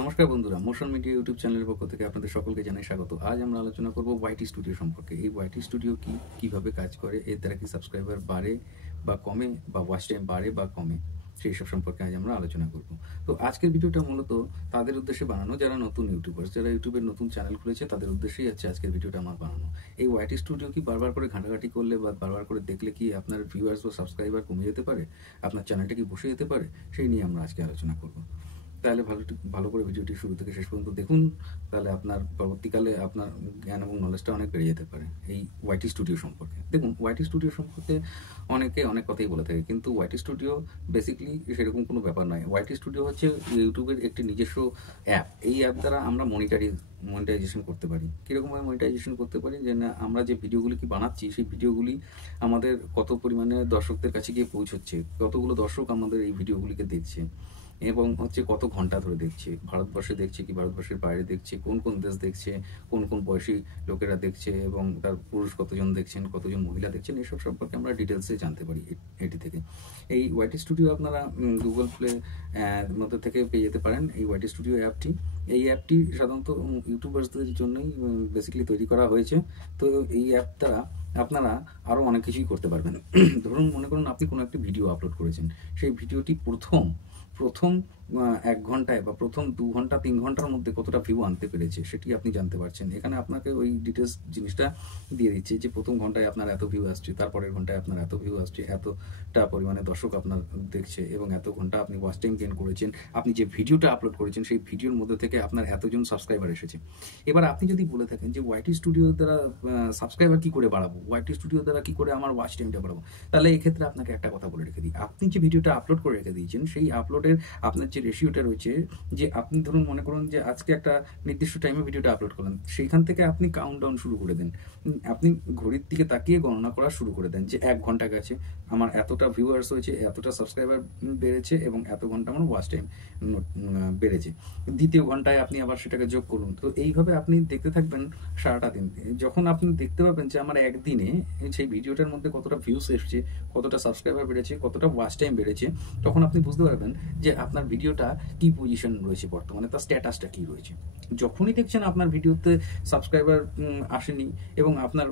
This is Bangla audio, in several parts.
নমস্কার বন্ধুরা, মোশন মিডিয়া ইউটিউব চ্যানেলের পক্ষ থেকে আপনাদের সকলকে জানাই স্বাগত। আজ আমরা আলোচনা করব ওয়াইটি স্টুডিও সম্পর্কে। এই ওয়াইটি স্টুডিও কি, কিভাবে কাজ করে, এর দ্বারা কি সাবস্ক্রাইবার বাড়ে বা কমে, বা ওয়াচ টাইম বাড়ে বা কমে, সেই সব সম্পর্কে আজ আমরা আলোচনা করব। তো আজকের ভিডিওটা মূলত তাদের উদ্দেশ্যে বানানো যারা নতুন ইউটিউবার্স, যারা ইউটিউবের নতুন চ্যানেল খুলেছে তাদের উদ্দেশ্যেই হচ্ছে আজকের ভিডিওটা আমার বানানো। এই ওয়াইটি স্টুডিও কি বারবার করে ঘাঁটাঘাঁটি করলে বা বারবার করে দেখলে কি আপনার ভিউয়ার্স বা সাবস্ক্রাইবার কমে যেতে পারে, আপনার চ্যানেলটা কি বসে যেতে পারে, সেই নিয়ে আমরা আজকে আলোচনা করব। তাহলে ভালো করে ভিডিওটি শুরু থেকে শেষ পর্যন্ত দেখুন, তাহলে আপনার পরবর্তীকালে আপনার জ্ঞান এবং নলেজটা অনেক বেড়ে যেতে পারে এই ওয়াইটি স্টুডিও সম্পর্কে। দেখুন, ওয়াইটি স্টুডিও সম্পর্কে অনেকে অনেক কথাই বলে থাকে, কিন্তু ওয়াইটি স্টুডিও বেসিক্যালি সেরকম কোনো ব্যাপার নয়। ওয়াইটি স্টুডিও হচ্ছে ইউটিউবের একটি নিজস্ব অ্যাপ। এই অ্যাপ দ্বারা আমরা মনিটাইজেশন করতে পারি। কীরকমভাবে মনিটাইজেশন করতে পারি, যে না আমরা যে ভিডিওগুলি কি বানাচ্ছি সেই ভিডিওগুলি আমাদের কত পরিমাণে দর্শকদের কাছে গিয়ে পৌঁছচ্ছে, কতগুলো দর্শক আমাদের এই ভিডিওগুলিকে দেখছে, এবং হচ্ছে কত ঘন্টা ধরে দেখছে, ভারতবর্ষে দেখছে কি ভারতবর্ষের বাইরে দেখছে, কোন কোন দেশ দেখছে, কোন কোন বয়সী লোকেরা দেখছে, এবং তার পুরুষ কতজন দেখছেন, কতজন মহিলা দেখছেন, এইসব সম্পর্কে আমরা ডিটেলসে জানতে পারি এটি থেকে। এই ওয়াইটি স্টুডিও আপনারা গুগল প্লে মধ্যে থেকে পেয়ে যেতে পারেন এই ওয়াইটি স্টুডিও অ্যাপটি। এই অ্যাপটি সাধারণত ইউটিউবার্সদের জন্যই বেসিক্যালি তৈরি করা হয়েছে। তো এই অ্যাপ দ্বারা আপনারা আরও অনেক কিছুই করতে পারবেন। ধরুন, মনে করুন আপনি কোনো একটি ভিডিও আপলোড করেছেন, সেই ভিডিওটি প্রথম 1 ঘন্টায় বা প্রথম 2 ঘন্টা 3 ঘন্টার মধ্যে কতটা ভিউ আনতে পেরেছে সেটি আপনি জানতে পারছেন। এখানে আপনাকে ওই ডিটেলস জিনিসটা দিয়ে দিচ্ছে যে প্রথম ঘন্টায় আপনার এত ভিউ আসছে, তারপরের ঘন্টায় আপনার এত ভিউ আসছে, এতটা পরিমাণে দর্শক আপনার দেখছে, এবং এত ঘন্টা আপনি ওয়াচ টাইম গেইন করেছেন। আপনি যে ভিডিওটা আপলোড করেছেন সেই ভিডিওর মধ্যে থেকে আপনার এতজন সাবস্ক্রাইবার এসেছে। এবার আপনি যদি বলে থাকেন যে ওয়াইটি স্টুডিও দ্বারা সাবস্ক্রাইবার কি করে বাড়াবো, ওয়াইটি স্টুডিও দ্বারা কি করে আমার ওয়াচ টাইমটা বাড়াবো, তাহলে এক্ষেত্রে আপনাকে একটা কথা বলে রেখে দিই। আপনি যে ভিডিওটা আপলোড করে রেখে দিয়েছেন সেই আপলোডের আপনার যে রেশিওটা রয়েছে, যে আপনি ধরুন মনে করুন যে আজকে একটা নির্দিষ্ট টাইমে ভিডিওটা আপলোড করলেন, সেইখান থেকে আপনি কাউন্টডাউন শুরু করে দেন। আপনি ঘড়ির দিকে তাকিয়ে গণনা করা শুরু করে দেন যে 1 ঘন্টা গেছে, আমার এতটা ভিউয়ার্স হয়েছে, এতটা সাবস্ক্রাইবার বেড়েছে, এবং এত ঘন্টা আমার ওয়াচ টাইম বেড়েছে। দ্বিতীয় ঘন্টায় আপনি আবার সেটাকে যোগ করুন। তো এইভাবে আপনি দেখতে থাকবেন সারাটা দিন। যখন আপনি দেখতে পাবেন যে আমার একদিনে সেই ভিডিওটার মধ্যে কতটা ভিউস এসছে, কতটা সাবস্ক্রাইবার বেড়েছে, কতটা ওয়াচ টাইম বেড়েছে, তখন আপনি বুঝতে পারবেন যে আপনার ভিডিওটা কি পজিশন রয়েছে বর্তমানে, তার স্ট্যাটাসটা কি রয়েছে। যখনই দেখছেন আপনার ভিডিওতে সাবস্ক্রাইবার আসেনি, এবং আপনার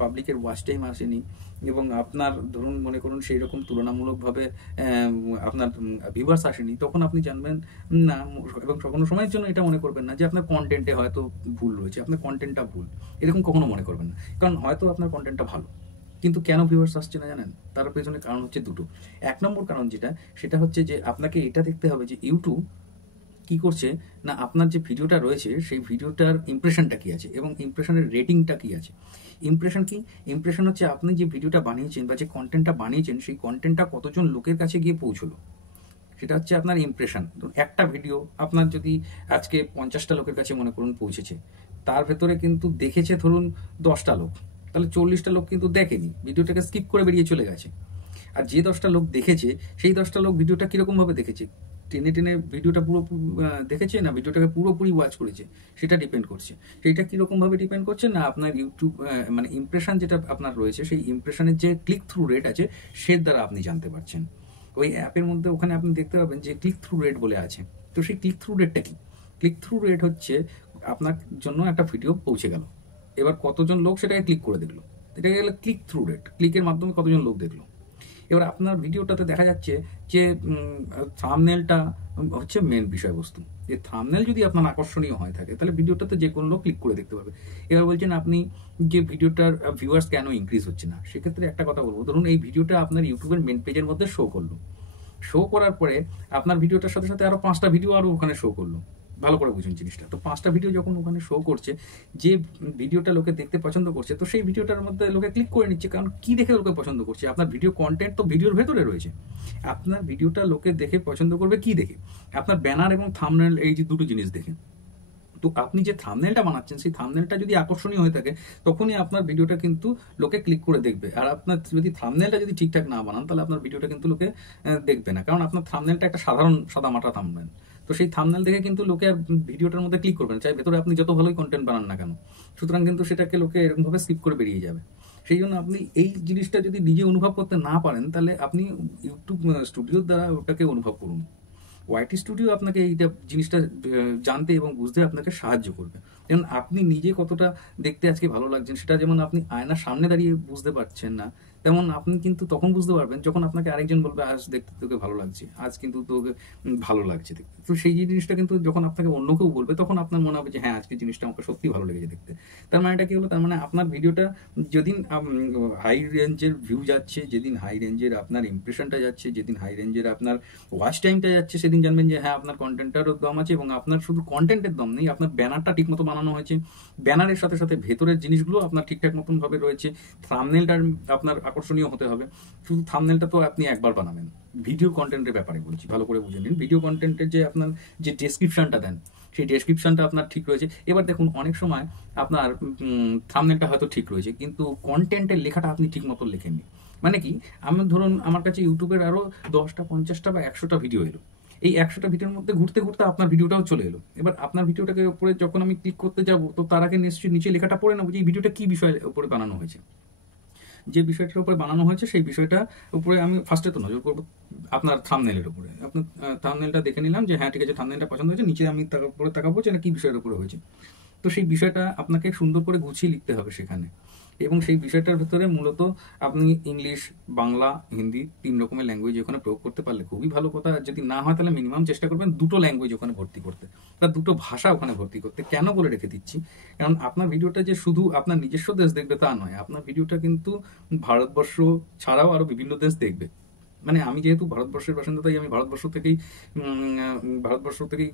পাবলিকের ওয়াচ টাইম আসেনি, এবং আপনার ধরুন মনে করুন সেই রকম তুলনামূলকভাবে আপনার ভিউয়ার্স আসেনি, তখন আপনি জানবেন না, এবং কোনো সময়ের জন্য এটা মনে করবেন না যে আপনার কন্টেন্টে হয়তো ভুল রয়েছে, আপনার কন্টেন্টটা ভুল, এরকম কখনো মনে করবেন না। কারণ হয়তো আপনার কন্টেন্টটা ভালো, কিন্তু কেন ভিউয়ার্স আসছে না জানেন? তার পেছনে কারণ হচ্ছে দুটো। 1 নম্বর কারণ সেটা হচ্ছে যে আপনাকে এটা দেখতে হবে যে ইউটিউব কি করছে না, আপনার যে ভিডিওটা রয়েছে সেই ভিডিওটার ইমপ্রেশনটা কি আছে, এবং ইমপ্রেশনের রেটিংটা কি আছে। ইমপ্রেশন কি? ইমপ্রেশন হচ্ছে আপনি যে ভিডিওটা বানিয়েছেন বা যে কন্টেন্টটা বানিয়েছেন সেই কন্টেন্টটা কতজন লোকের কাছে গিয়ে পৌঁছলো, সেটা হচ্ছে আপনার ইমপ্রেশন। একটা ভিডিও আপনার যদি আজকে 50টা লোকের কাছে মনে করুন পৌঁছেছে, তার ভেতরে কিন্তু দেখেছে ধরুন 10টা লোক, তাহলে 40টা লোক কিন্তু দেখেনি, ভিডিওটাকে স্কিপ করে বেরিয়ে চলে গেছে। আর যে 10টা লোক দেখেছে সেই 10টা লোক ভিডিওটা কিরকম ভাবে দেখেছে, টেনে টেনে ভিডিওটা পুরো দেখেছে, না ভিডিওটাকে পুরোপুরি ওয়াচ করেছে, সেটা ডিপেন্ড করছে। সেইটা কিরকম ভাবে ডিপেন্ড করছে না, আপনার ইউটিউব মানে ইমপ্রেশন যেটা আপনার রয়েছে সেই ইমপ্রেশনের যে ক্লিক থ্রু রেট আছে সে দ্বারা আপনি জানতে পারছেন। ওই অ্যাপের মধ্যে ওখানে আপনি দেখতে পাবেন যে ক্লিক থ্রু রেট বলে আছে। তো সেই ক্লিক থ্রু রেটটা কি? ক্লিক থ্রু রেট হচ্ছে আপনার জন্য একটা ভিডিও পৌঁছে গেল, এবার কতজন লোক সেটাকে ক্লিক করে দেখলো, এটা গেল ক্লিক থ্রু রেট, ক্লিকের মাধ্যমে কতজন লোক দেখলো। এবার আপনার ভিডিওটাতে দেখা যাচ্ছে যে থাম্বনেলটা হচ্ছে মেন বিষয়বস্তু। এই থাম্বনেল যদি আপনার আকর্ষণীয় হয়ে থাকে তাহলে ভিডিওটাতে যে কোনো লোক ক্লিক করে দেখতে পাবে। এবার বলছেন আপনি যে ভিডিওটার ভিউয়ার্স কেন ইনক্রিজ হচ্ছে না, সেক্ষেত্রে একটা কথা বলবো। ধরুন এই ভিডিওটা আপনার ইউটিউবের মেন পেজের মধ্যে শো করলো, শো করার পরে আপনার ভিডিওটার সাথে সাথে আরো 5টা ভিডিও আরো ওখানে শো করলো। ভালো করে বুঝুন জিনিসটা। তো 5টা ভিডিও যখন ওখানে শো করছে, যে ভিডিওটা লোকে দেখতে পছন্দ করছে, তো সেই ভিডিওটার মধ্যে লোকে ক্লিক করে নিচ্ছে। কারণ কি দেখে লোকে পছন্দ করছে? আপনার ভিডিও কন্টেন্ট তো ভিডিওর ভেতরে রয়েছে। আপনার ভিডিওটা লোকে দেখে পছন্দ করবে কি দেখে? আপনার ব্যানার এবং থাম্বনেল, এই যে দুটো জিনিস দেখে। তো আপনি যে থাম্বনেলটা বানাচ্ছেন সেই থাম্বনেলটা যদি আকর্ষণীয় হয়ে থাকে, তখনই আপনার ভিডিওটা কিন্তু লোকে ক্লিক করে দেখবে। আর আপনার যদি থাম্বনেলটা যদি ঠিকঠাক না বানান, তাহলে আপনার ভিডিওটা কিন্তু লোকে দেখবে না। কারণ আপনার থাম্বনেলটা একটা সাধারণ সাদামাটা থাম্বনেল। তো সেই থাম্বনেল দেখে কিন্তু লোকে আর ভিডিওটার মধ্যে ক্লিক করবে না, চাই ভেতরে আপনি যত ভালোই কন্টেন্ট বানান না কেন। সুতরাং কিন্তু সেটাকে লোকে এরকমভাবে স্কিপ করে বেরিয়ে যাবে। সেই জন্য আপনি এই জিনিসটা যদি নিজে অনুভব করতে না পারেন, তাহলে আপনি ইউটিউব স্টুডিওর দ্বারা ওটাকে অনুভব করুন। ওয়াইটি স্টুডিও আপনাকে এইটা জিনিসটা জানতে এবং বুঝতে আপনাকে সাহায্য করবে। যেমন আপনি নিজে কতটা দেখতে আজকে ভালো লাগছেন, সেটা যেমন আপনি আয়নার সামনে দাঁড়িয়ে বুঝতে পারছেন না, তেমন আপনি কিন্তু তখন বুঝতে পারবেন যখন আপনাকে আরেকজন বলবে আজ দেখতে তোকে ভালো লাগছে, আজ কিন্তু তোকে ভালো লাগছে দেখতে। তো সেই জিনিসটা কিন্তু যখন আপনাকে অন্য কেউ বলবে তখন আপনার মনে হবে যে হ্যাঁ আজকে জিনিসটা আমাকে সত্যি ভালো লেগেছে দেখতে। তার মানেটা কি হলো? তার মানে আপনার ভিডিওটা যেদিন হাই রেঞ্জের ভিউ যাচ্ছে, যেদিন হাই রেঞ্জের আপনার ইমপ্রেশনটা যাচ্ছে, যেদিন হাই রেঞ্জের আপনার ওয়াচ টাইমটা যাচ্ছে, সেদিন জানবেন যে হ্যাঁ আপনার কন্টেন্টটারও দম আছে। এবং আপনার শুধু কন্টেন্টের দম নেই, আপনার ব্যানারটা ঠিক মতো বানানো হয়েছে, ব্যানারের সাথে সাথে ভেতরের জিনিসগুলো আপনার ঠিকঠাক মতন ভাবে রয়েছে, থাম্বনেলটা আপনার আকর্ষণীয় হতে হবে। শুধু থাম্বনেলটা তো আপনি একবার বানাবেন, ভিডিও কন্টেন্টের ব্যাপারে বলছি, ভালো করে বুঝে নিন। ভিডিও কন্টেন্টের যে আপনার যে ডেসক্রিপশনটা দেন, সেই ডেসক্রিপশনটা আপনার ঠিক রয়েছে। এবার দেখুন অনেক সময় আপনার থাম্বনেলটা হয়তো ঠিক রয়েছে, কিন্তু কন্টেন্টের লেখাটা আপনি ঠিক মতো লেখেননি। মানে কি, আমার ধরুন আমার কাছে ইউটিউবের আরো 10টা 50টা বা 100টা ভিডিও এলো, এই 100টা ভিডিওর মধ্যে ঘুরতে ঘুরতে আপনার ভিডিওটাও চলে এলো। এবার আপনার ভিডিওটাকে উপরে যখন আমি ক্লিক করতে যাবো, তো তার আগে নিশ্চয়ই নিচে লেখাটা পড়ে নেবো যে এই ভিডিওটা কি বিষয়ের উপরে বানানো হয়েছে। যে বিষয়টার উপরে বানানো হয়েছে সেই বিষয়টা উপরে আমি ফার্স্টে তো নজর করবো আপনার থাম্বনেলের উপরে। আপনার থাম্বনেলটা দেখে নিলাম যে হ্যাঁ ঠিক আছে, থাম্বনেলটা পছন্দ হয়েছে, নিচে আমি তার উপরে তাকাবো যে না কি বিষয়ের উপরে হয়েছে। তো সেই বিষয়টা আপনাকে সুন্দর করে গুছিয়ে লিখতে হবে সেখানে। এবং সেই বিষয়টার ভেতরে মূলত আপনি ইংলিশ, বাংলা, হিন্দি 3 রকমের ল্যাঙ্গুয়েজ ওখানে প্রয়োগ করতে পারলে খুবই ভালো কথা। যদি না হয় তাহলে মিনিমাম চেষ্টা করবেন 2টো ল্যাঙ্গুয়েজ ওখানে ভর্তি করতে, বা 2টো ভাষা ওখানে ভর্তি করতে। কেন বলে রেখে দিচ্ছি, কারণ আপনার ভিডিওটা যে শুধু আপনার নিজস্ব দেশ দেখবে তা নয়, আপনার ভিডিওটা কিন্তু ভারতবর্ষ ছাড়াও আরো বিভিন্ন দেশ দেখবে। মানে আমি যেহেতু ভারতবর্ষের বাসিন্দা, তাই আমি ভারতবর্ষ থেকেই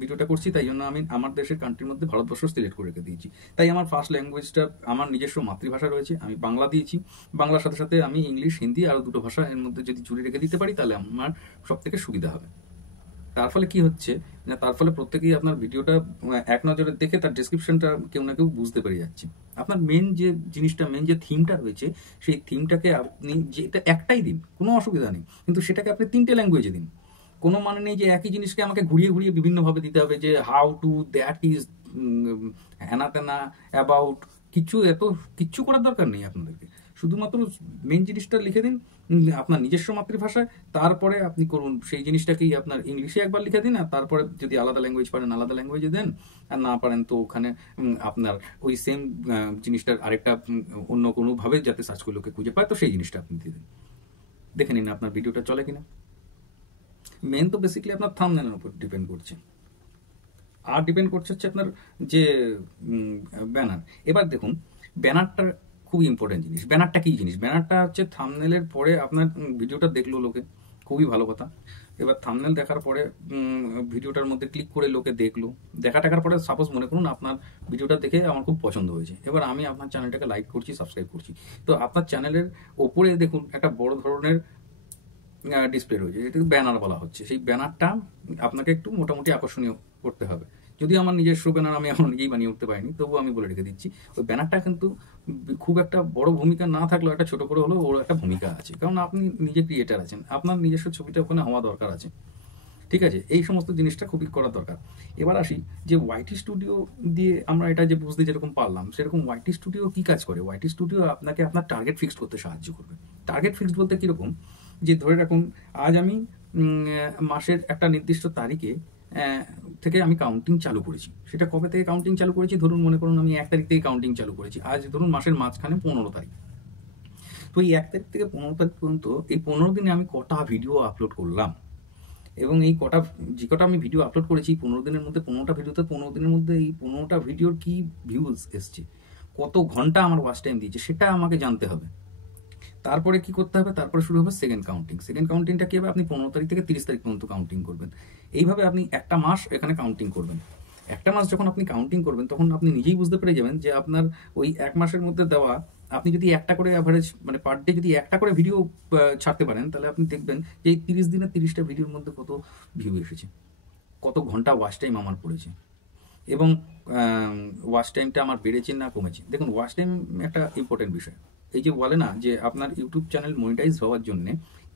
ভিডিওটা করছি, তাই জন্য আমি আমার দেশের কান্ট্রির মধ্যে ভারতবর্ষ সিলেক্ট করে রেখে দিয়েছি। তাই আমার ফার্স্ট ল্যাঙ্গুয়েজটা আমার নিজস্ব মাতৃভাষা রয়েছে, আমি বাংলা দিয়েছি। বাংলার সাথে সাথে আমি ইংলিশ, হিন্দি আরো 2টো ভাষা এর মধ্যে যদি জুড়ে রেখে দিতে পারি, তাহলে আমার সব থেকে সুবিধা হবে। তার ফলে কি হচ্ছে না, তার ফলে প্রত্যেকেই আপনার ভিডিওটা এক নজরে দেখে তার ডেসক্রিপশনটা কেউ না কেউ বুঝতে পেরে যাচ্ছে। আপনার মেন যে জিনিসটা, মেন যে থিমটা রয়েছে, সেই থিমটাকে আপনি যেটা একটাই দিন, কোনো অসুবিধা নেই, কিন্তু সেটাকে আপনি 3টে ল্যাঙ্গুয়েজে দিন। কোনো মানে নেই যে একই জিনিসকে আমাকে ঘুরিয়ে ঘুরিয়ে বিভিন্নভাবে দিতে হবে, যে হাউ টু, দ্যাট ইজ, হ্যানা তেনা, অ্যাবাউট, কিচ্ছু করার দরকার নেই আপনাদেরকে। শুধুমাত্র মেন জিনিসটা লিখে দিন আপনার নিজস্ব মাতৃভাষায়, তারপরে আপনি করুন সেই জিনিসটাকেই আপনার ইংলিশে একবার লিখে দিন, আর তারপরে যদি আলাদা ল্যাঙ্গুয়েজ পারেন আলাদা ল্যাঙ্গুয়েজে দেন, আর না পারেন তো ওখানে আপনার ওই সেম জিনিসটার আরেকটা অন্য কোনোভাবে যাতে সার্চ করে লোকে খুঁজে পায়, তো সেই জিনিসটা আপনি দিয়ে দিন। দেখে নিন আপনার ভিডিওটা চলে কিনা। মেন তো বেসিক্যালি আপনার থাম্বনেলের উপর ডিপেন্ড করছে, আর ডিপেন্ড করছে হচ্ছে আপনার যে ব্যানার। এবার দেখুন ব্যানারটা খুব ইম্পর্টেন্ট জিনিস। ব্যানারটা কি জিনিস? ব্যানারটা হচ্ছে থাম্বনেলের পরে আপনার ভিডিওটা দেখলো লোকে, খুবই ভালো কথা। এবার থাম্বনেল দেখার পরে ভিডিওটার মধ্যে ক্লিক করে লোকে দেখলো, দেখার পরে সাপোজ মনে করুন আপনার ভিডিওটা দেখে আমার খুব পছন্দ হয়েছে, এবার আমি আপনার চ্যানেলটাকে লাইক করছি, সাবস্ক্রাইব করছি। তো আপনার চ্যানেলের ওপরে দেখুন একটা বড় ধরনের ডিসপ্লে রয়েছে, এটাকে ব্যানার বলা হচ্ছে। সেই ব্যানারটা আপনাকে একটু মোটামুটি আকর্ষণীয় করতে হবে। যদি আমার নিজস্ব ব্যানার আমি এখন নিজেই বানিয়ে উঠতে পারিনি, তবুও আমি বলে রেখে দিচ্ছি ওই ব্যানারটা কিন্তু খুব একটা বড় ভূমিকা না থাকলেও একটা ছোট করে হলেও ওর একটা ভূমিকা আছে, কারণ আপনি নিজে ক্রিয়েটার আছেন, আপনার নিজস্ব ছবিটা ওখানে হওয়া দরকার আছে। ঠিক আছে, এই সমস্ত জিনিসটা খুবই করা দরকার। এবার আসি যে ওয়াইটি স্টুডিও দিয়ে আমরা এটা যে বুঝতে যেরকম পারলাম, সেরকম ওয়াইটি স্টুডিও কি কাজ করে? ওয়াইটি স্টুডিও আপনাকে আপনার টার্গেট ফিক্সড করতে সাহায্য করবে। টার্গেট ফিক্সড বলতে কিরকম, যে ধরে রাখুন আজ আমি মাসের একটা নির্দিষ্ট তারিখে থেকে আমি কাউন্টিং চালু করেছি। সেটা কবে থেকে কাউন্টিং চালু করেছি, ধরুন মনে করুন আমি 1 তারিখ থেকে কাউন্টিং চালু করেছি। আজ ধরুন মাসের মাঝখানে 15 তারিখ। তো এই 1 তারিখ থেকে 15 তারিখ পর্যন্ত এই 15 দিনে আমি কটা ভিডিও আপলোড করলাম, এবং এই যে কটা আমি ভিডিও আপলোড করেছি 15 দিনের মধ্যে, 15টা ভিডিওতে 15 দিনের মধ্যে এই 15টা ভিডিওর কি ভিউজ এসছে, কত ঘন্টা আমার ওয়াচ টাইম দিয়েছে, সেটা আমাকে জানতে হবে। তারপরে কি করতে হবে, তারপরে শুরু হবে সেকেন্ড কাউন্টিং। সেকেন্ড কাউন্টিংটা কি হবে, আপনি 15 তারিখ থেকে 30 তারিখ পর্যন্ত কাউন্টিং করবেন। এইভাবে আপনি একটা মাস এখানে কাউন্টিং করবেন। একটা মাস যখন আপনি কাউন্টিং করবেন, তখন আপনি নিজেই বুঝতে পেরে যাবেন যে আপনার ওই 1 মাসের মধ্যে দেওয়া, আপনি যদি একটা করে অ্যাভারেজ মানে পার ডে যদি একটা করে ভিডিও ছাড়তে পারেন, তাহলে আপনি দেখবেন যে এই 30 দিনে 30টা ভিডিওর মধ্যে কত ভিউ এসেছে, কত ঘন্টা ওয়াচ টাইম আমার পড়েছে, এবং ওয়াচ টাইমটা আমার বেড়েছে না কমেছে। দেখুন ওয়াচ টাইম একটা ইম্পর্টেন্ট বিষয়। এই যে বলে না যে আপনার ইউটিউব চ্যানেল মনিটাইজ হওয়ার জন্য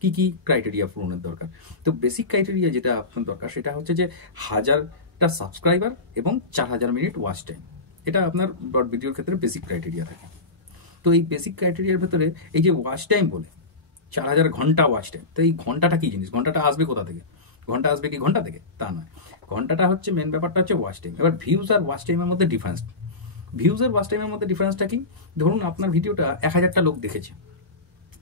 কি কি ক্রাইটেরিয়া পূরণের দরকার, তো বেসিক ক্রাইটেরিয়া যেটা আপনার দরকার সেটা হচ্ছে যে 1000টা সাবস্ক্রাইবার এবং 4000 মিনিট ওয়াচ টাইম। এটা আপনার ব্রড ভিডিওর ক্ষেত্রে বেসিক ক্রাইটেরিয়া থাকে। তো এই বেসিক ক্রাইটেরিয়ার ভেতরে এই যে ওয়াচ টাইম বলে 4000 ঘন্টা ওয়াচ টাইম, তো এই ঘন্টাটা কি জিনিস, ঘন্টাটা আসবে কোথা থেকে? ঘন্টা আসবে কি ঘন্টা থেকে, তা নয়। ঘন্টাটা হচ্ছে মেন ব্যাপারটা হচ্ছে ওয়াচ টাইম। এবার ভিউজ আর ওয়াচ টাইমের মধ্যে ডিফারেন্স, ভিউজ আর ওয়াচ টাইমের মধ্যে ডিফারেন্সটা কি? ধরুন আপনার ভিডিওটা 1000টা লোক দেখেছে,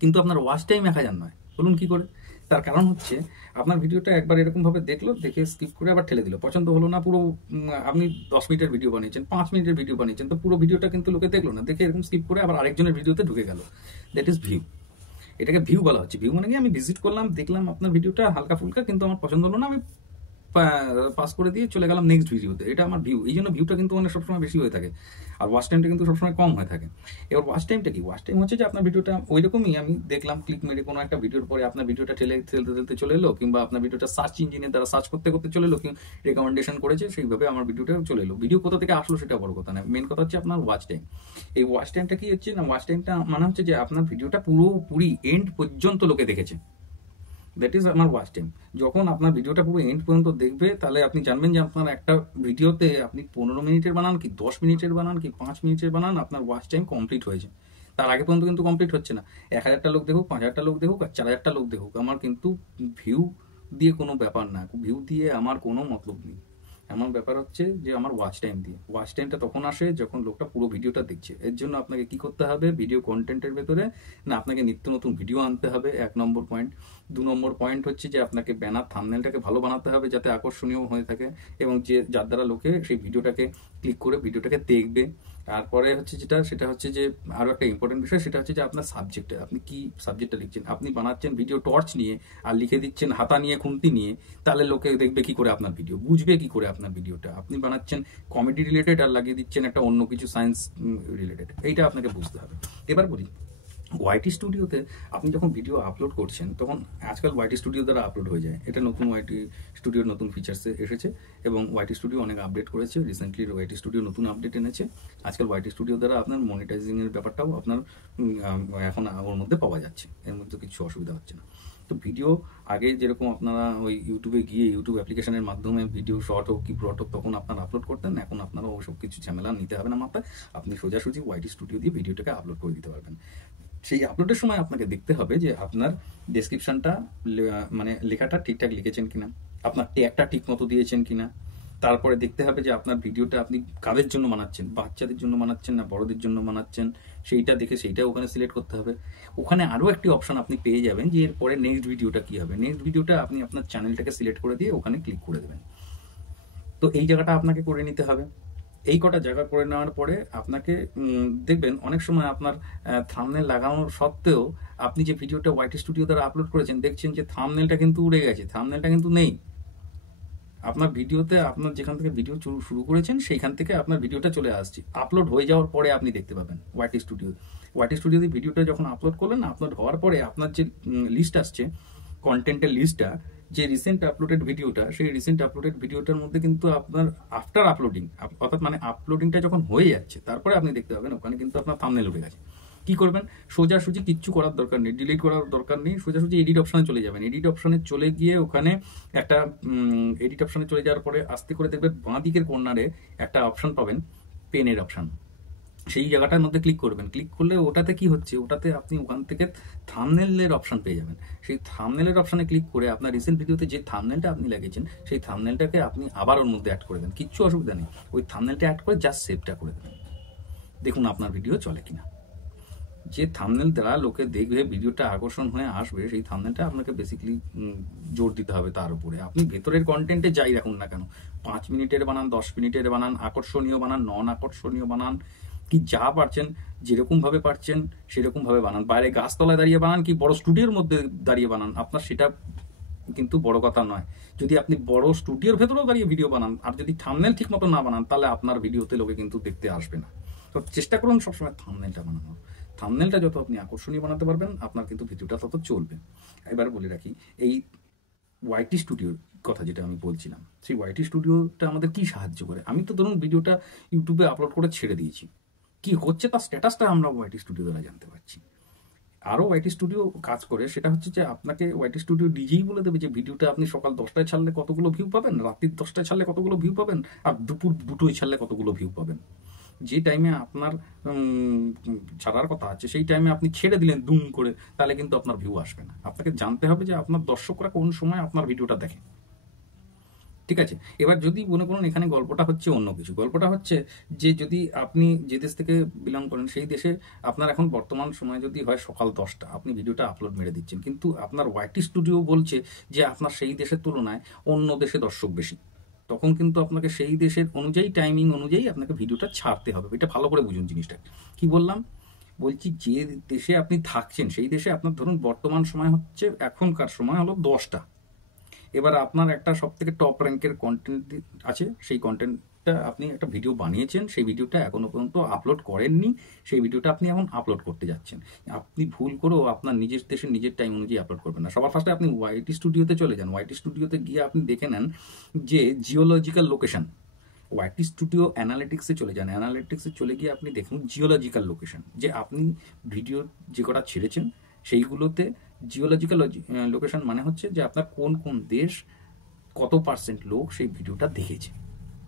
কিন্তু আপনার ওয়াচ টাইম 1000 নয়। বলুন কি করে? তার কারণ হচ্ছে আপনার ভিডিওটা একবার এরকমভাবে দেখলো, দেখে স্কিপ করে আবার ঠেলে দিল, পছন্দ হলো না। পুরো আপনি 10 মিনিটের ভিডিও বানিয়েছেন, 5 মিনিটের ভিডিও বানিয়েছেন, তো পুরো ভিডিওটা কিন্তু লোকে দেখলো না, দেখে এরকম স্কিপ করে আবার আরেকজনের ভিডিওতে ঢুকে গেল। That is view. এটাকে ভিউ বলা হচ্ছে। ভিউ মানে কি? আমি ভিজিট করলাম, দেখলাম আপনার ভিডিওটা হালকা ফুলকা, কিন্তু আমার পছন্দ হলো না, আমি পাস করে দিয়ে চলে গেলাম নেক্সট ভিডিওতে। এটা আমার ভিউ। এই জন্য ভিউটা কিন্তু মানে সবসময় বেশি হয়ে থাকে, আর ওয়াচ টাইমটা কিন্তু সবসময় কম হয়ে থাকে। এবার ওয়াচ টাইমটা কি? ওয়াচ টাইম হচ্ছে যে আপনার ভিডিওটা ওই রকমই, আমি দেখলাম ক্লিক মেরে কোনো একটা ভিডিওর পরে আপনার ভিডিওটা ঠেলতে চলে এলো, কিংবা আপনার ভিডিওটা সার্চ ইঞ্জিনের দ্বারা সার্চ করতে করতে চলে এলো, রেকমেন্ডেশন করেছে, সেইভাবে আমার ভিডিওটা চলে এলো। ভিডিও কোথা থেকে আসলো সেটা বড় কথা না, মেন কথা হচ্ছে আপনার ওয়াচ টাইম। এই ওয়াচ টাইমটা কি হচ্ছে না, ওয়াচ টাইমটা মানে হচ্ছে যে আপনার ভিডিওটা পুরোপুরি এন্ড পর্যন্ত লোকে দেখেছে। দ্যাট ইজ আমার ওয়াচ টাইম। যখন আপনার ভিডিওটা পুরো এন্ড পর্যন্ত দেখবে, তাহলে আপনি জানবেন যে আপনার একটা ভিডিওতে আপনি 15 মিনিটের বানান কি 10 মিনিটের বানান কি 5 মিনিটের বানান, আপনার ওয়াচ টাইম কমপ্লিট হয়েছে। তার আগে পর্যন্ত কিন্তু কমপ্লিট হচ্ছে না। 1000টা লোক দেখুক, 5000টা লোক দেখুক, আর 4000টা লোক দেখুক, আমার কিন্তু ভিউ দিয়ে কোনো ব্যাপার না, ভিউ দিয়ে আমার কোনো মতলব নেই। এমন ব্যাপার হচ্ছে যে আমার ওয়াচ টাইম দিয়ে। ওয়াচ টাইমটা তখন আসে যখন লোকটা পুরো ভিডিওটা দেখছে। এর জন্য আপনাকে কি করতে হবে? ভিডিও কন্টেন্টের ভেতরে না আপনাকে নিত্য নতুন ভিডিও আনতে হবে, 1 নম্বর পয়েন্ট। 2 নম্বর পয়েন্ট হচ্ছে যে আপনাকে ব্যানার থাম্বনেলটাকে ভালো বানাতে হবে, যাতে আকর্ষণীয় হয়ে থাকে, এবং যার দ্বারা লোকে সেই ভিডিওটাকে ক্লিক করে ভিডিওটাকে দেখবে। তারপরে হচ্ছে সেটা হচ্ছে যে আরো একটা ইম্পর্টেন্ট বিষয়, সেটা হচ্ছে যে আপনার সাবজেক্ট, আপনি কি সাবজেক্টটা লিখছেন। আপনি বানাচ্ছেন ভিডিও টর্চ নিয়ে আর লিখে দিচ্ছেন হাতা নিয়ে, খুন্তি নিয়ে, তাহলে লোকে দেখবে কি করে আপনার ভিডিও, বুঝবে কি করে আপনার ভিডিওটা? আপনি বানাচ্ছেন কমেডি রিলেটেড আর লাগিয়ে দিচ্ছেন একটা অন্য কিছু সায়েন্স রিলেটেড, এইটা আপনাকে বুঝতে হবে। এবার বলি, ওয়াইটি স্টুডিওতে আপনি যখন ভিডিও আপলোড করছেন, তখন আজকাল ওয়াইটি স্টুডিও দ্বারা আপলোড হয়ে যায়। এটা নতুন ওয়াইটি স্টুডিওর নতুন ফিচার্সে এসেছে, এবং ওয়াইটি স্টুডিও অনেক আপডেট করেছে রিসেন্টলি। ওয়াইটি স্টুডিও নতুন আপডেট এনেছে। আজকাল ওয়াইটি স্টুডিও দ্বারা আপনার মনিটাইজিংয়ের ব্যাপারটাও আপনার এখন ওর মধ্যে পাওয়া যাচ্ছে, এর মধ্যে কিছু অসুবিধা হচ্ছে না। তো ভিডিও আগে যেরকম আপনারা ওই ইউটিউবে গিয়ে ইউটিউব অ্যাপ্লিকেশনের মাধ্যমে ভিডিও শর্ট হোক কি ব্রড হোক তখন আপনারা আপলোড করতেন, এখন আপনারা ওসব কিছু ঝামেলা নিতে হবে না মাথায়। আপনি সোজাসুজি ওয়াইটি স্টুডিও দিয়ে ভিডিওটাকে আপলোড করে দিতে পারবেন। সেই আপলোডের সময় আপনাকে দেখতে হবে যে আপনার ডেসক্রিপশনটা মানে লেখাটা ঠিকঠাক লিখেছেন কিনা, আপনার ট্যাগটা ঠিক মতো দিয়েছেন কিনা। তারপরে দেখতে হবে যে আপনার ভিডিওটা আপনি কাদের জন্য বানাচ্ছেন, বাচ্চাদের জন্য বানাচ্ছেন না বড়দের জন্য বানাচ্ছেন, সেইটা দেখে সেইটা ওখানে সিলেক্ট করতে হবে। ওখানে আরও একটি অপশন আপনি পেয়ে যাবেন যে এরপরে নেক্সট ভিডিওটা কি হবে। নেক্সট ভিডিওটা আপনি আপনার চ্যানেলটাকে সিলেক্ট করে দিয়ে ওখানে ক্লিক করে দেবেন। তো এই জায়গাটা আপনাকে করে নিতে হবে। এই কটা জায়গা করে নেওয়ার পরে আপনাকে দেখবেন অনেক সময় আপনার থাম্বনেল লাগানোর সত্ত্বেও আপনি যে ভিডিওটা ওয়াইটি স্টুডিও দ্বারা আপলোড করেছেন, দেখছেন যে থাম্বনেলটা কিন্তু উড়ে গেছে, থাম্বনেলটা কিন্তু নেই আপনার ভিডিওতে। আপনার যেখান থেকে ভিডিও শুরু করেছেন সেইখান থেকে আপনার ভিডিওটা চলে আসছে। আপলোড হয়ে যাওয়ার পরে আপনি দেখতে পাবেন ওয়াইটি স্টুডিওতে ভিডিওটা যখন আপলোড করলেন, আপলোড হওয়ার পরে আপনার যে লিস্ট আসছে, কন্টেন্টের লিস্টটা, যে রিসেন্ট আপলোডেড ভিডিওটা, সেই রিসেন্ট আপলোডেড ভিডিওটার মধ্যে কিন্তু আপনার আফটার আপলোডিং, অর্থাৎ মানে আপলোডিংটা যখন হয়ে যাচ্ছে তারপরে আপনি দেখতে পাবেন ওখানে কিন্তু আপনার থাম্বনেল উঠে গেছে। কি করবেন? সোজাসুজি কিচ্ছু করার দরকার নেই, ডিলিট করার দরকার নেই, সোজাসুজি এডিট অপশনে চলে যাবেন। এডিট অপশনে চলে গিয়ে ওখানে একটা এডিট অপশনে চলে যাওয়ার পরে আস্তে করে দেখবেন বাঁ দিকের কর্নারে একটা অপশন পাবেন, পেনের অপশন। সেই জায়গাটার মধ্যে ক্লিক করবেন। ক্লিক করলে ওটাতে কি হচ্ছে, ওটাতে আপনি ওখান থেকে থাম্বনেলের অপশন পেয়ে যাবেন। সেই থাম্বনেলের অপশনে ক্লিক করে আপনার রিসেন্ট ভিডিওতে যে থাম্বনেলটা আপনি লাগিয়েছেন সেই থাম্বনেলটাকে আপনি আবার ওর মধ্যে অ্যাড করে দেন, কিচ্ছু অসুবিধা নেই। ওই থাম্বনেলটা অ্যাড করে জাস্ট সেভটা করে দেবেন। দেখুন আপনার ভিডিও চলে কিনা। যে থাম্বনেল দ্বারা লোকে দেখবে, ভিডিওটা আকর্ষণ হয়ে আসবে, সেই থাম্বনেলটা আপনাকে বেসিক্যালি জোর দিতে হবে তার উপরে। আপনি ভেতরের কন্টেন্টে যাই রাখুন না কেন, 5 মিনিটের বানান, 10 মিনিটের বানান, আকর্ষণীয় বানান, নন আকর্ষণীয় বানান, কি যা পারছেন যেরকম ভাবে পারছেন সেরকম ভাবে বানান। বাইরে গাছতলায় দাঁড়িয়ে বানান কি বড় স্টুডিওর মধ্যে দাঁড়িয়ে বানান, আপনার সেটা কিন্তু বড় কথা নয়। যদি আপনি বড় স্টুডিওর ভেতরেও দাঁড়িয়ে ভিডিও বানান আর যদি থাম্বনেল ঠিক মতো না বানান, তাহলে আপনার ভিডিওতে লোকে কিন্তু দেখতে আসবে না। তো চেষ্টা করুন সবসময় থাম্বনেলটা বানানোর। থাম্বনেলটা যত আপনি আকর্ষণীয় বানাতে পারবেন, আপনার কিন্তু ভিডিওটা তত চলবে। এবার বলে রাখি, এই ওয়াইটি স্টুডিওর কথা যেটা আমি বলছিলাম, সেই ওয়াইটি স্টুডিওটা আমাদের কি সাহায্য করে। আমি তো ধরুন ভিডিওটা ইউটিউবে আপলোড করে ছেড়ে দিয়েছি, কি হচ্ছে তার স্ট্যাটাসটা আমরা ওয়াইটি স্টুডিও দ্বারা জানতে পারছি। আরও ওয়াইটি স্টুডিও কাজ করে, সেটা হচ্ছে যে আপনাকে ওয়াইটি স্টুডিও নিজেই বলে দেবে যে ভিডিওটা আপনি সকাল 10টায় ছাড়লে কতগুলো ভিউ পাবেন, রাত্রির 10টায় ছাড়লে কতগুলো ভিউ পাবেন, আর দুপুর 2টোয় ছাড়লে কতগুলো ভিউ পাবেন। যে টাইমে আপনার ছাড়ার কথা আছে সেই টাইমে আপনি ছেড়ে দিলেন দুম করে, তাহলে কিন্তু আপনার ভিউ আসবে না। আপনাকে জানতে হবে যে আপনার দর্শকরা কোন সময় আপনার ভিডিওটা দেখে। ঠিক আছে। এবার যদি মনে করুন এখানে গল্পটা হচ্ছে অন্য কিছু, গল্পটা হচ্ছে যে যদি আপনি যে দেশ থেকে বিলং করেন সেই দেশে আপনার এখন বর্তমান সময় যদি হয় সকাল 10টা, আপনি ভিডিওটা আপলোড মেরে দিচ্ছেন, কিন্তু আপনার ওয়াইটি স্টুডিও বলছে যে আপনার সেই দেশের তুলনায় অন্য দেশে দর্শক বেশি, তখন কিন্তু আপনাকে সেই দেশের অনুযায়ী টাইমিং অনুযায়ী আপনাকে ভিডিওটা ছাড়তে হবে। এটা ভালো করে বুঝুন জিনিসটা কি বললাম। বলছি যে দেশে আপনি থাকছেন সেই দেশে আপনার ধরুন বর্তমান সময় হচ্ছে, এখনকার সময় হলো 10টা। এবার আপনার একটা সব থেকে টপ র্যাঙ্কের কন্টেন্ট আছে, সেই কন্টেন্টটা আপনি একটা ভিডিও বানিয়েছেন, সেই ভিডিওটা এখনো পর্যন্ত আপলোড করেননি, সেই ভিডিওটা আপনি এখন আপলোড করতে যাচ্ছেন। আপনি ভুল করেও আপনার নিজের দেশের নিজের টাইম অনুযায়ী আপলোড করবেন না। সবার ফার্স্টে আপনি ওয়াইটি স্টুডিওতে চলে যান। ওয়াইটি স্টুডিওতে গিয়ে আপনি দেখে নেন যে জিওলজিক্যাল লোকেশন। ওয়াইটি স্টুডিও অ্যানালিটিক্সে চলে যান। অ্যানালিটিক্সে চলে গিয়ে আপনি দেখুন জিওলজিক্যাল লোকেশন, যে আপনি ভিডিও যে কটা ছেড়েছেন সেইগুলোতে জিওলজিক্যাল লোকেশন মানে হচ্ছে যে আপনার কোন কোন দেশ, কত পার্সেন্ট লোক সেই ভিডিওটা দেখেছে।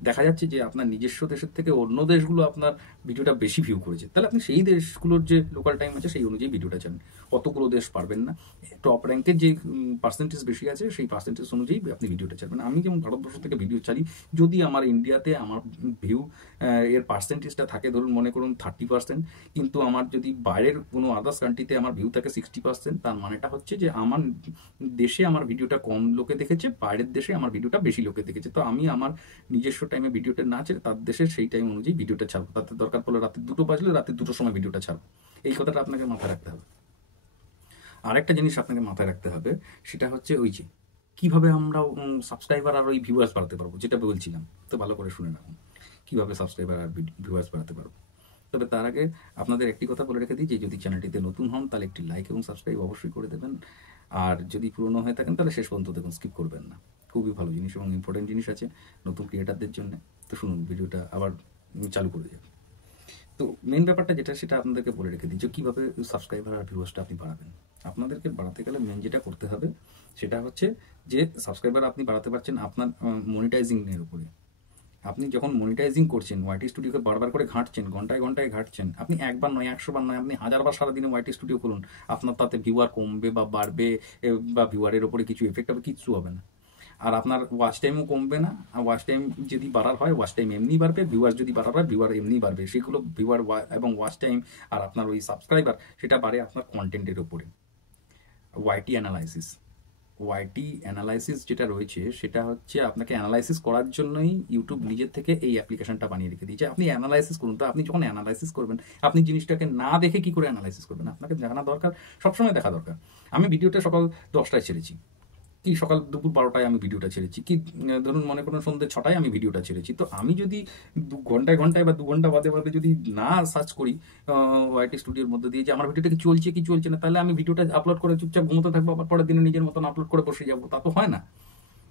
দেখা যাচ্ছে যে আপনার নিজস্ব দেশের থেকে অন্য দেশগুলো আপনার ভিডিওটা বেশি ভিউ করেছে, তাহলে আপনি সেই দেশগুলোর যে লোকাল টাইম আছে সেই অনুযায়ী ভিডিওটা চান। অতগুলো দেশ পারবেন না, টপ র্যাঙ্কের যে পার্সেন্টেজ বেশি আছে সেই পার্সেন্টেজ অনুযায়ী আপনি ভিডিওটা চাইবেন। আমি যেমন ভারতবর্ষ থেকে ভিডিও চালি, যদি আমার ইন্ডিয়াতে আমার ভিউ এর পার্সেন্টেজটা থাকে ধরুন মনে করুন 30%, কিন্তু আমার যদি বাইরের কোনো আদার্স কান্ট্রিতে আমার ভিউ থাকে 60%, তার মানেটা হচ্ছে যে আমার দেশে আমার ভিডিওটা কম লোকে দেখেছে, বাইরের দেশে আমার ভিডিওটা বেশি লোকে দেখেছে। তো আমি আমার নিজস্ব টাইমে ভিডিওটা না ছেড়ে তার দেশের সেই টাইম অনুযায়ী ভিডিওটা ছাড়বো। তাতে দরকার পড়লে রাতে 2টো বাজলে রাতে 2টোর সময় ভিডিওটা ছাড়বো। এই কথাটা আপনাকে মাথায় রাখতে হবে। আরেকটা জিনিস আপনাকে মাথায় রাখতে হবে, সেটা হচ্ছে ওই যে কিভাবে আমরা সাবস্ক্রাইবার আর ওই ভিউয়ার্স বাড়াতে পারবো, যেটা বলছিলাম। তো ভালো করে শুনে রাখুন কিভাবে সাবস্ক্রাইবার আর ভিউয়ার্স বাড়াতে পারবো। তবে তার আগে আপনাদের একটি কথা বলে রেখে দিই যে যদি চ্যানেলটিতে নতুন হন তাহলে একটি লাইক এবং সাবস্ক্রাইব অবশ্যই করে দেবেন। আর যদি পুরনো হয়ে থাকেন তাহলে শেষ পর্যন্ত দেখুন, স্কিপ করবেন না। খুবই ভালো জিনিস এবং ইম্পর্টেন্ট জিনিস আছে নতুন ক্রিয়েটারদের জন্য। তো শুনুন, ভিডিওটা আবার চালু করে যাবে। তো মেন ব্যাপারটা যেটা সেটা আপনাদেরকে বলে রেখে দিই যে কীভাবে সাবস্ক্রাইবার আর ভিউয়ার্সটা আপনি বাড়াবেন। আপনাদেরকে বাড়াতে গেলে মেন যেটা করতে হবে সেটা হচ্ছে যে সাবস্ক্রাইবার আপনি বাড়াতে পারছেন আপনার মনিটাইজিংয়ের উপরে। আপনি যখন মনিটাইজিং করছেন, ওয়াইটি স্টুডিওকে বারবার করে ঘাঁটছেন, ঘন্টায় ঘন্টায় ঘাঁটছেন, আপনি একবার নয় 100 বার নয়, আপনি 1000 বার সারাদিনে ওয়াইটি স্টুডিও করুন, আপনার তাতে ভিউয়ার কমবে বা বাড়বে বা ভিউয়ারের ওপরে কিছু এফেক্ট হবে, কিচ্ছু হবে না। আর আপনার ওয়াচ টাইমও কমবে না। আর ওয়াচ টাইম যদি বাড়ার হয় ওয়াচ টাইম এমনি বাড়বে, ভিউয়ার যদি বাড়ার হয় ভিউয়ার এমনি বাড়বে। সেগুলো ভিউয়ার এবং ওয়াচ টাইম আর আপনার ওই সাবস্ক্রাইবার সেটা বাড়ে আপনার কন্টেন্টের ওপরে। ওয়াইটি অ্যানালাইসিস যেটা রয়েছে সেটা হচ্ছে আপনাকে অ্যানালাইসিস করার জন্যই ইউটিউব নিজের থেকে এই অ্যাপ্লিকেশনটা বানিয়ে রেখে দিয়েছে। আপনি অ্যানালাইসিস করুন। তো আপনি যখন অ্যানালাইসিস করবেন, আপনি জিনিসটাকে না দেখে কি করে অ্যানালাইসিস করবেন? আপনাকে জানা দরকার, সবসময় দেখা দরকার। আমি ভিডিওটা সকাল 10টায় ছেড়েছি, কি সকাল দুপুর 12টায় আমি ভিডিওটা ছেড়েছি, কি ধরুন মনে করুন সন্ধ্যে 6টায় আমি ভিডিওটা ছেড়েছি। তো আমি যদি ঘন্টায় ঘন্টায় বা 2 ঘন্টা বাদে বাদে যদি না সার্চ করি ওয়াইটি স্টুডিওর মধ্যে দিয়ে যে আমার ভিডিওটা কি চলছে কি চলছে না, তাহলে আমি ভিডিওটা আপলোড করে চুপচাপ ঘুমোতে থাকবো, আবার পরের দিনে নিজের মতন আপলোড করে বসে যাবো। তা তো হয় না।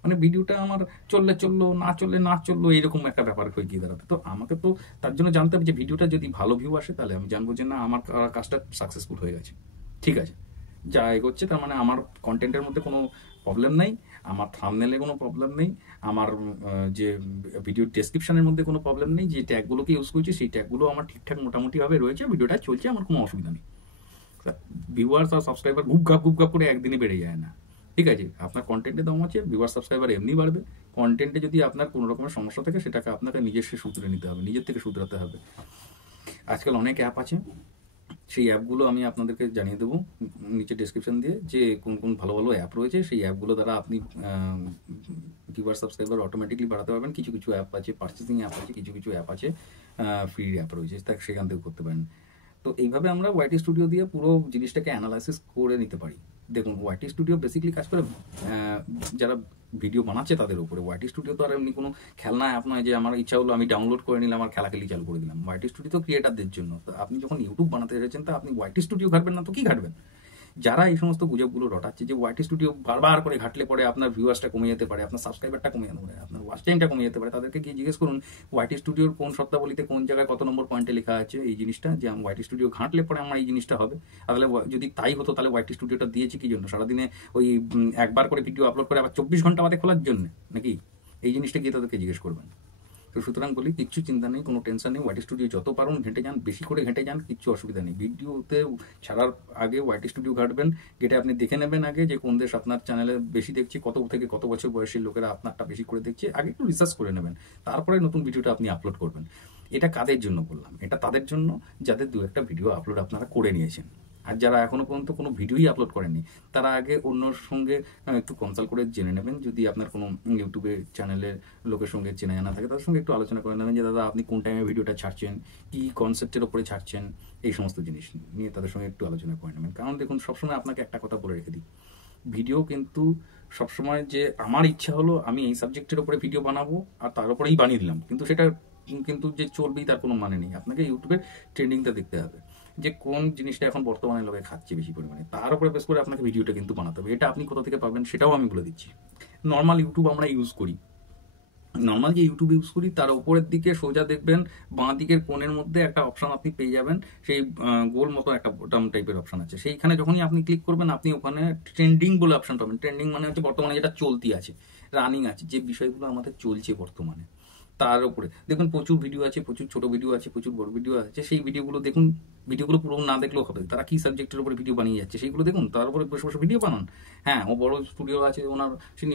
মানে ভিডিওটা আমার চললে চললো, না চললে না চললো, এরকম একটা ব্যাপার হয়ে গিয়ে দাঁড়াবে। তো আমাকে তো তার জন্য জানতে হবে যে ভিডিওটা যদি ভালো ভিউ আসে তাহলে আমি জানবো যে না আমার কাজটা সাকসেসফুল হয়ে গেছে, ঠিক আছে, যা এগোচ্ছে। তার মানে আমার কন্টেন্টের মধ্যে কোনো প্রবলেম নেই, আমার থাম্বনেলে কোনো প্রবলেম নেই, আমার যে ভিডিও ডেসক্রিপশনের মধ্যে কোনো প্রবলেম নেই, যে ট্যাগগুলোকে ইউজ করছি সেই ট্যাগগুলো আমার ঠিকঠাক মোটামুটিভাবে রয়েছে, ভিডিওটা চলছে, আমার কোনো অসুবিধা নেই। ভিউয়ার্স আর সাবস্ক্রাইবার গুপ গাপ করে একদিনে বেড়ে যায় না, ঠিক আছে। আপনার কন্টেন্টে দাম আছে, ভিউয়ার সাবস্ক্রাইবার এমনি বাড়বে। কন্টেন্টে যদি আপনার কোনো রকমের সমস্যা থাকে সেটাকে আপনাকে নিজস্ব শুধরে নিতে হবে, নিজের থেকে শুধরাতে হবে। আজকাল অনেক অ্যাপ আছে, সেই অ্যাপগুলো আমি আপনাদেরকে জানিয়ে দেবো নিচে ডেসক্রিপশন দিয়ে, যে কোন কোন ভালো ভালো অ্যাপ রয়েছে। সেই অ্যাপগুলো দ্বারা আপনি ভিউয়ার সাবস্ক্রাইবার অটোমেটিকলি বাড়াতে পারবেন। কিছু কিছু অ্যাপ আছে পারচেসিং অ্যাপ আছে, কিছু কিছু অ্যাপ আছে ফ্রি অ্যাপ রয়েছে, তা সেখান থেকে করতে পারেন। তো এইভাবে আমরা ওয়াইটি স্টুডিও দিয়ে পুরো জিনিসটাকে অ্যানালাইসিস করে নিতে পারি। দেখুন ওয়াইটি স্টুডিও বেসিক্যালি কাজ করে যারা ভিডিও বানাচ্ছে তাদের উপরে। ওয়াইটি স্টুডিও তো আর এমনি কোনো খেলনা অ্যাপ নয় যে আমার ইচ্ছা হলো আমি ডাউনলোড করে নিলাম আর খেলাখেলি চালু করে দিলাম। ওয়াইটি স্টুডিও তো ক্রিয়েটারদের জন্য। তো আপনি যখন ইউটিউব বানাতে এসেছেন তা আপনি ওয়াইটি স্টুডিও ঘাটবেন না তো কি ঘাটবেন? যারা এই সমস্ত গুজবগুলো রটাচ্ছে যে ওয়াইটি স্টুডিও বারবার করে ঘাটলে পরে আপনার ভিউয়ার্সটা কমে যেতে পারে, আপনার সাবস্ক্রাইবারটা কমে যেতে পারে, আপনার ওয়াচ টাইমটা কমে যেতে পারে, তাদেরকে গিয়ে জিজ্ঞেস করুন ওয়াইটি স্টুডিওর কোন শর্তাবলীতে কোন জায়গায় কত নম্বর পয়েন্টে লেখা আছে এই জিনিসটা, যে আমি ওয়াইটি স্টুডিও ঘাঁটলে পরে আমার এই জিনিসটা হবে। তাহলে যদি তাই হতো তাহলে ওয়াইটি স্টুডিওটা দিয়েছি কি জন্য? সারাদিনে ওই একবার করে ভিডিও আপলোড করে আবার 24 ঘন্টা বাদে খোলার জন্য নাকি? এই জিনিসটা গিয়ে তাদেরকে জিজ্ঞেস করবেন। তো সুতরাং বলি কিচ্ছু চিন্তা নেই, কোনো টেনশন নেই। ওয়াইটি স্টুডিও যত পারুন ঘেঁটে যান, বেশি করে ঘেঁটে যান, কিচ্ছু অসুবিধা নেই। ভিডিওতে ছাড়ার আগে ওয়াইটি স্টুডিও ঘাটবেন, যেটা আপনি দেখে নেবেন আগে যে কোন দেশ আপনার চ্যানেলে বেশি দেখছে, কত থেকে কত বছর বয়সী লোকেরা আপনারটা বেশি করে দেখছে, আগে একটু রিসার্চ করে নেবেন, তারপরে নতুন ভিডিওটা আপনি আপলোড করবেন। এটা কাদের জন্য বললাম? এটা তাদের জন্য যাদের দু একটা ভিডিও আপলোড আপনারা করে নিয়েছেন। আর যারা এখনো পর্যন্ত কোনো ভিডিওই আপলোড করেননি, তারা আগে অন্যর সঙ্গে একটু কনসাল্ট করে জেনে নেবেন। যদি আপনার কোনো ইউটিউবে চ্যানেলের লোকের সঙ্গে চেনা জানা থাকে, তাদের সঙ্গে একটু আলোচনা করে নেবেন যে দাদা আপনি কোন টাইমে ভিডিওটা ছাড়ছেন, কি কনসেপ্টের ওপরে ছাড়ছেন, এই সমস্ত জিনিস নিয়ে তাদের সঙ্গে একটু আলোচনা করে নেবেন। কারণ দেখুন, সবসময় আপনাকে একটা কথা বলে রেখে দিই, ভিডিও কিন্তু সবসময় যে আমার ইচ্ছা হলো আমি এই সাবজেক্টের উপরে ভিডিও বানাবো আর তার উপরেই বানিয়ে দিলাম, কিন্তু সেটা কিন্তু যে চলবেই তার কোনো মানে নেই। আপনাকে ইউটিউবের ট্রেন্ডিংটা দেখতে হবে, যে কোন জিনিসটা এখন বর্তমানে লোকে খাচ্ছে বেশি পরিমাণে, তার উপরে বেশ করে আপনাকে ভিডিওটা কিন্তু বানাতে হবে। এটা আপনি কোথা থেকে পাবেন সেটাও আমি বলে দিচ্ছি। নর্মাল ইউটিউব আমরা ইউজ করি, নর্মাল যে ইউটিউব ইউজ করি তার উপরের দিকে সোজা দেখবেন বাঁ দিকের কোণের মধ্যে একটা অপশন আপনি পেয়ে যাবেন, সেই গোল মতো একটা বোতাম টাইপের অপশন আছে। সেইখানে যখনই আপনি ক্লিক করবেন, আপনি ওখানে ট্রেন্ডিং বলে অপশন পাবেন। ট্রেন্ডিং মানে হচ্ছে বর্তমানে যেটা চলতি আছে, রানিং আছে, যে বিষয়গুলো আমাদের চলছে বর্তমানে, তার উপরে দেখুন প্রচুর ভিডিও আছে, প্রচুর ছোট ভিডিও আছে, প্রচুর বড় ভিডিও আছে। সেই ভিডিওগুলো দেখুন, ভিডিওগুলো পুরো না দেখলেও হবে, তারা কি সাবজেক্টের উপরে ভিডিও বানিয়ে যাচ্ছে সেইগুলো দেখুন, তার উপরে বসে বসে ভিডিও বানান। হ্যাঁ, ও বড় স্টুডিও আছে, ওনার তিনি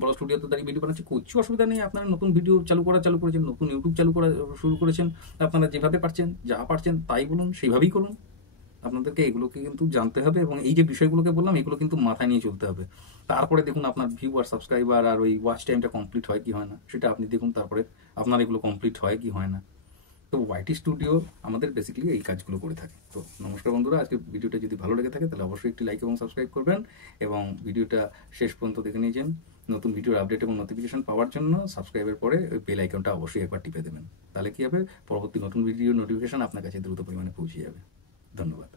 বড় স্টুডিওতে দাঁড়িয়ে ভিডিও বানাচ্ছে, কিচ্ছু অসুবিধা নেই। আপনারা নতুন ভিডিও চালু করেছেন, নতুন ইউটিউব চালু করা শুরু করেছেন, আপনারা যেভাবে পারছেন, যা পারছেন তাই বলুন, সেইভাবেই করুন। আপনাদেরকে এগুলোকে কিন্তু জানতে হবে, এবং এই যে বিষয়গুলোকে বললাম এগুলো কিন্তু মাথায় নিয়ে চলতে হবে। তারপরে দেখুন আপনার ভিউ আর সাবস্ক্রাইবার আর ওই ওয়াচ টাইমটা কমপ্লিট হয় কি হয় না, সেটা আপনি দেখুন, তারপরে আপনার এগুলো কমপ্লিট হয় কি হয় না। তো ওয়াইটি স্টুডিও আমাদের বেসিক্যালি এই কাজগুলো করে থাকে। তো নমস্কার বন্ধুরা, আজকে ভিডিওটা যদি ভালো লেগে থাকে তাহলে অবশ্যই একটি লাইক এবং সাবস্ক্রাইব করবেন, এবং ভিডিওটা শেষ পর্যন্ত দেখে নিয়েছেন। নতুন ভিডিওর আপডেট এবং নোটিফিকেশন পাওয়ার জন্য সাবস্ক্রাইবের পরে ওই বেল আইকনটা অবশ্যই একবার টিপে দেবেন। তাহলে কি হবে, পরবর্তী নতুন ভিডিও নোটিফিকেশন আপনার কাছে দ্রুত পরিমাণে পৌঁছে যাবে। ধন্যবাদ।